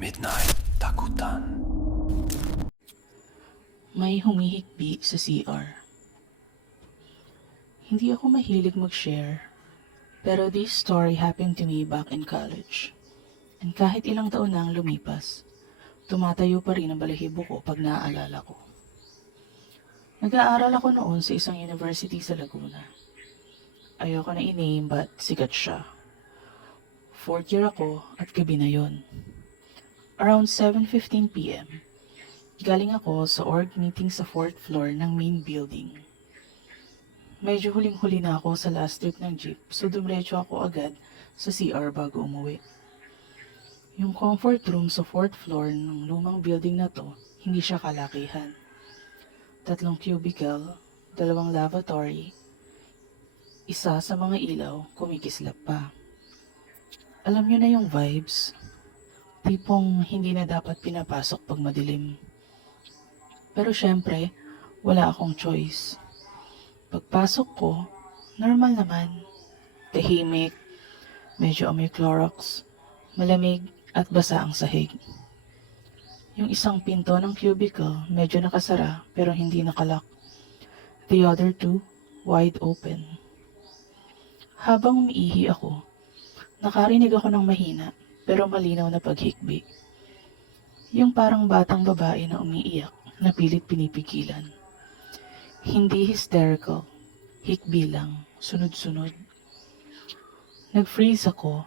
Midnight Takutan. May humihikbi sa CR. Hindi ako mahilig mag-share, pero this story happened to me back in college. And kahit ilang taon na ang lumipas, tumatayo pa rin ang balahibo ko pag naaalala ko. Nag-aaral ako noon sa isang university sa Laguna. Ayoko na i-name but sikat siya. Fourth year ako at gabi na yon. Around 7:15 p.m., galing ako sa org meeting sa 4th floor ng main building. Medyo huling-huli na ako sa last trip ng jeep, so dumiretso ako agad sa CR bago umuwi. Yung comfort room sa 4th floor ng lumang building na to, hindi siya kalakihan. 3 cubicle, 2 lavatory, isa sa mga ilaw, kumikislap pa. Alam nyo na yung vibes, tipong hindi na dapat pinapasok pag madilim. Pero syempre, wala akong choice. Pagpasok ko, normal naman. Tahimik, medyo amoy Clorox, malamig at basa ang sahig. Yung isang pinto ng cubicle medyo nakasara pero hindi nakalock. The other two, wide open. Habang umiihi ako, nakarinig ako ng mahina pero malinaw na paghikbi. Yung parang batang babae na umiiyak na pilit pinipigilan. Hindi hysterical, hikbi lang, sunod-sunod. Nag-freeze ako,